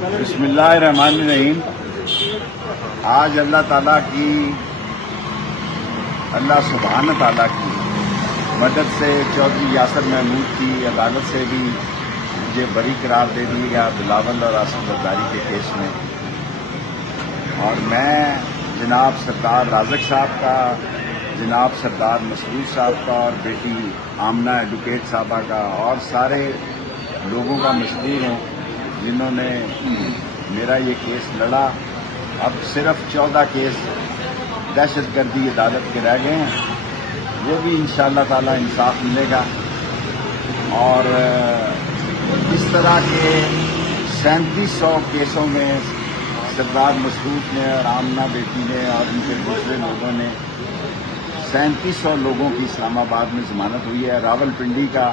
बिस्मिल्लाहिर्रहमानिर्रहीम। आज अल्लाह सुब्हान ताला की मदद से चौधरी यासर महमूद की अदालत से भी मुझे बरी करार दे दिया गया बिलावल और आसिफ जरदारी के केस में। और मैं जनाब सरदार राज़क साहब का, जनाब सरदार मसरूर साहब का और बेटी आमना एडवोकेट साहबा का और सारे लोगों का मशहूर हूँ जिन्होंने मेरा ये केस लड़ा। अब सिर्फ 14 केस दहशतगर्दी अदालत के रह गए हैं, वो भी इंशाअल्लाह ताला इंसाफ मिलेगा। और इस तरह के 3700 केसों में सरदार मसरूफ ने और आमना बेटी ने और उनके दूसरे लोगों ने 3700 लोगों की इस्लामाबाद में जमानत हुई है। रावलपिंडी का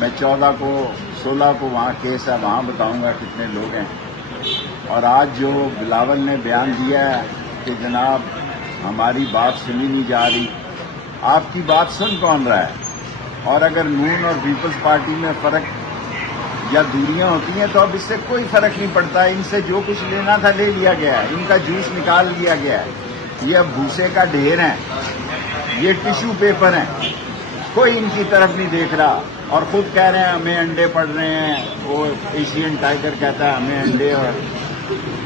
मैं 16 को वहाँ केस है, वहाँ बताऊंगा कितने लोग हैं। और आज जो बिलावल ने बयान दिया है कि जनाब हमारी बात सुनी नहीं जा रही, आपकी बात सुन कौन रहा है? और अगर नून और पीपल्स पार्टी में फर्क या दूरियां होती हैं तो अब इससे कोई फर्क नहीं पड़ता। इनसे जो कुछ लेना था ले लिया गया है, इनका जूस निकाल लिया गया है। ये अब भूसे का ढेर है, ये टिश्यू पेपर हैं, कोई इनकी तरफ नहीं देख रहा। और खुद कह रहे हैं हमें अंडे पड़ रहे हैं। वो एशियन टाइगर कहता है हमें अंडे और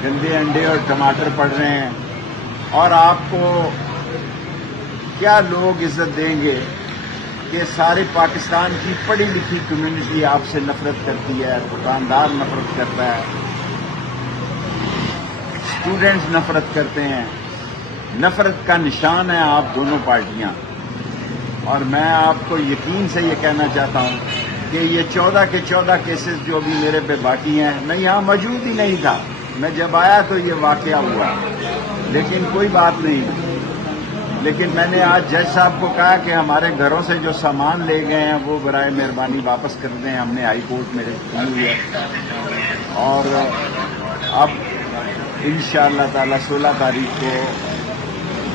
गंदे अंडे और टमाटर पड़ रहे हैं। और आपको क्या लोग इज्जत देंगे कि सारे पाकिस्तान की पढ़ी लिखी कम्युनिटी आपसे नफरत करती है, दुकानदार नफरत करता है, स्टूडेंट्स नफरत करते हैं। नफरत का निशान है आप दोनों पार्टियां। और मैं आपको यकीन से ये कहना चाहता हूं कि ये 14 के 14 केसेस जो अभी मेरे पे बाकी हैं, मैं यहाँ मौजूद ही नहीं था। मैं जब आया तो ये वाकया हुआ, लेकिन कोई बात नहीं। लेकिन मैंने आज जज साहब को कहा कि हमारे घरों से जो सामान ले गए हैं वो बराए मेहरबानी वापस कर दें। हमने हाई कोर्ट में की हुई है। और अब इंशाअल्लाह ताला 16 तारीख को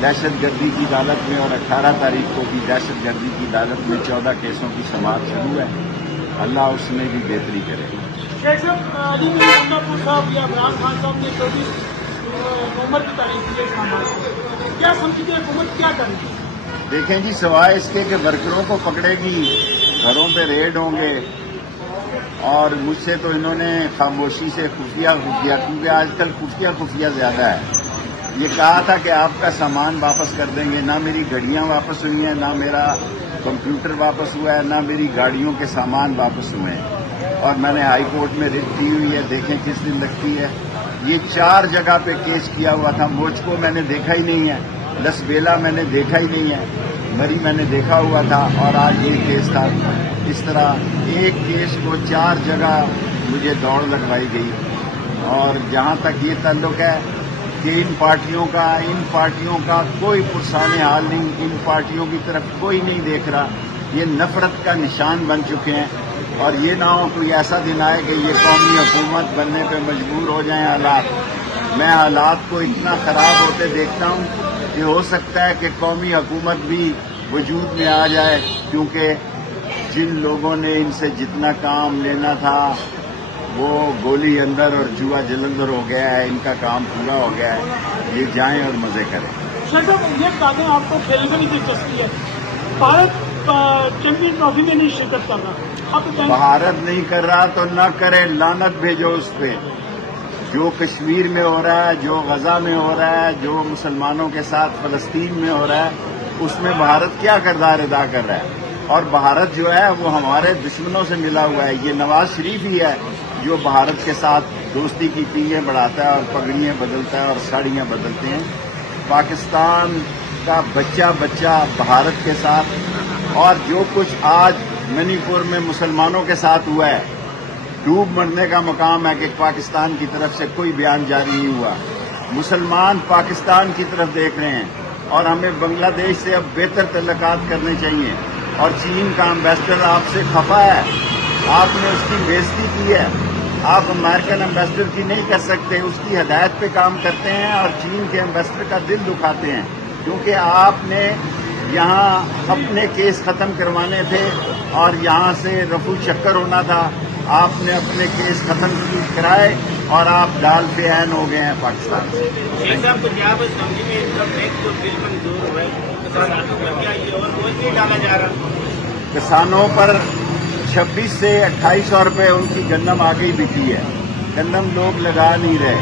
दहशतगर्दी की अदालत में और 18 तारीख को भी दहशतगर्दी की अदालत में 14 केसों की समाअत शुरू है। अल्लाह उसमें भी बेहतरी करे। शेख साहब, साहब या इमरान खान साहब ने 24 नवंबर की तारीख दी है, क्या समझते हैं हुकूमत क्या करेगी? देखें जी, सवाए इसके कि वर्करों को पकड़ेगी, घरों पे रेड होंगे। और मुझसे तो इन्होंने खामोशी से खुफिया क्योंकि आजकल खुफिया ज्यादा है, ये कहा था कि आपका सामान वापस कर देंगे। ना मेरी घड़ियां वापस हुई हैं, ना मेरा कंप्यूटर वापस हुआ है, ना मेरी गाड़ियों के सामान वापस हुए हैं। और मैंने हाई कोर्ट में रिट दी हुई है, देखें किस दिन लगती है। ये 4 जगह पे केस किया हुआ था। मोचको मैंने देखा ही नहीं है, लसबेला मैंने देखा ही नहीं है, मरी मैंने देखा हुआ था, और आज ये केस था। इस तरह एक केस को 4 जगह मुझे दौड़ लगवाई गई। और जहां तक ये ताल्लुक है कि इन पार्टियों का कोई पुरसाने हाल नहीं, इन पार्टियों की तरफ कोई नहीं देख रहा। ये नफरत का निशान बन चुके हैं। और ये ना हो कोई ऐसा दिन आए कि ये कौमी हुकूमत बनने पे मजबूर हो जाएं हालात। मैं हालात को इतना खराब होते देखता हूँ कि हो सकता है कि कौमी हुकूमत भी वजूद में आ जाए, क्योंकि जिन लोगों ने इनसे जितना काम लेना था वो गोली अंदर और जुआ जलंधर हो गया है। इनका काम पूरा हो गया है, ये जाएं और मजे करें। सर, ये बताते हैं आपको खेलने में दिलचस्पी है, भारत चैंपियन ट्रॉफी में नहीं शिरकत कर रहा। भारत नहीं कर रहा तो न करे, लानत भेजो उस पे। जो कश्मीर में हो रहा है, जो गजा में हो रहा है, जो मुसलमानों के साथ फलस्तीन में हो रहा है, उसमें भारत क्या किरदार अदा कर रहा है? और भारत जो है वो हमारे दुश्मनों से मिला हुआ है। ये नवाज शरीफ ही है जो भारत के साथ दोस्ती की पीढ़ियां बढ़ाता है और पगड़ियां बदलता है और साड़ियां बदलते हैं। पाकिस्तान का बच्चा भारत के साथ, और जो कुछ आज मणिपुर में मुसलमानों के साथ हुआ है, डूब मरने का मकाम है कि पाकिस्तान की तरफ से कोई बयान जारी नहीं हुआ। मुसलमान पाकिस्तान की तरफ देख रहे हैं और हमें बांग्लादेश से अब बेहतर तल्लुकात करने चाहिए। और चीन का एम्बेसडर आपसे खफा है, आपने उसकी बेइज्जती की है। आप अमेरिकन एम्बेसडर की नहीं कर सकते, उसकी हिदायत पे काम करते हैं और चीन के एम्बेसडर का दिल दुखाते हैं, क्योंकि आपने यहाँ अपने केस खत्म करवाने थे और यहाँ से रफू चक्कर होना था। आपने अपने केस खत्म कराए اور آپ ڈال پہ عین ہو گئے ہیں پاکستان سے. شیخ صاحب پنجاب اسمبلی میں انکم ٹیکس جو بل منظور ہوئے کسانوں پر کیا یہ اور بوجھ نہیں ڈالا جا رہا؟ کسانوں پر 26 سے 2800 روپے ان کی گندم آگے بکی ہے. گندم لوگ لگا نہیں رہے.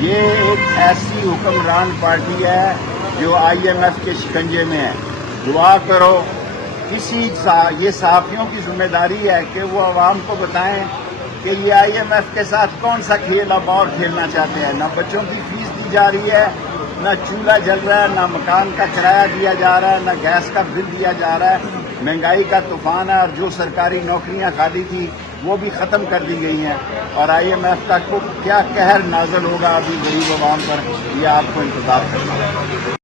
یہ ایک ایسی حکمران پارٹی ہے جو IMF کے شکنجے میں ہے. دعا کرو یہ صحافیوں کی ذمہ داری ہے کہ وہ عوام کو بتائیں کہ یہ IMF کے ساتھ کون سا کھیل اب اور کھیلنا چاہتے ہیں. نہ بچوں کی فیس دی جا رہی ہے، نہ چولہا جل رہا ہے، نہ مکان کا کرایہ دیا جا رہا ہے، نہ گیس کا بل دیا جا رہا ہے. مہنگائی کا طوفان ہے اور جو سرکاری نوکریاں خالی تھی وہ بھی ختم کر دی گئی ہیں. اور IMF کا کیا قہر نازل ہوگا ابھی غریب عوام پر، یہ آپ کو انتظار کرنا ہے.